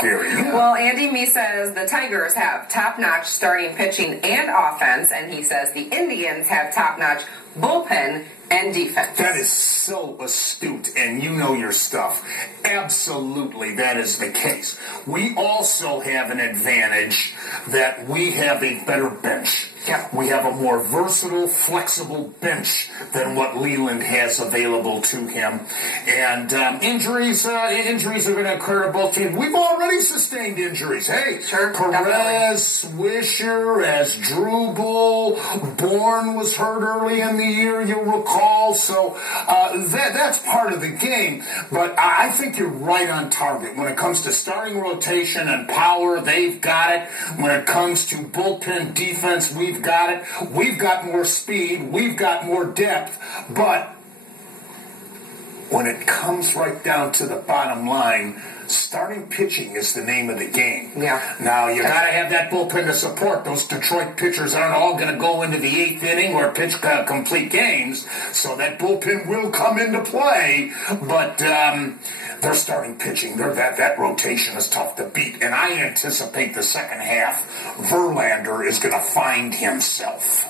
Gary. Well, Andy Me says the Tigers have top-notch starting pitching and offense, and he says the Indians have top-notch bullpen and defense. That is so astute, and you know your stuff. Absolutely, that is the case. We also have an advantage that we have a better bench. Yep. We have a more versatile, flexible bench than what Leland has available to him. And injuries are going to occur to both teams. We've already sustained injuries. Hey, sure, Perez, Swisher, Asdrubal, Bourne was hurt early in the year, you'll recall. So that's part of the game. But I think you're right on target. When it comes to starting rotation and power, they've got it. When it comes to bullpen defense, we've got it. We've got more speed. We've got more depth. But when it comes right down to the bottom line, starting pitching is the name of the game. Yeah. Now, you got to have that bullpen to support. Those Detroit pitchers aren't all going to go into the 8th inning or pitch complete games, so that bullpen will come into play. But they're starting pitching. That rotation is tough to beat, and I anticipate the second half, Verlander is going to find himself.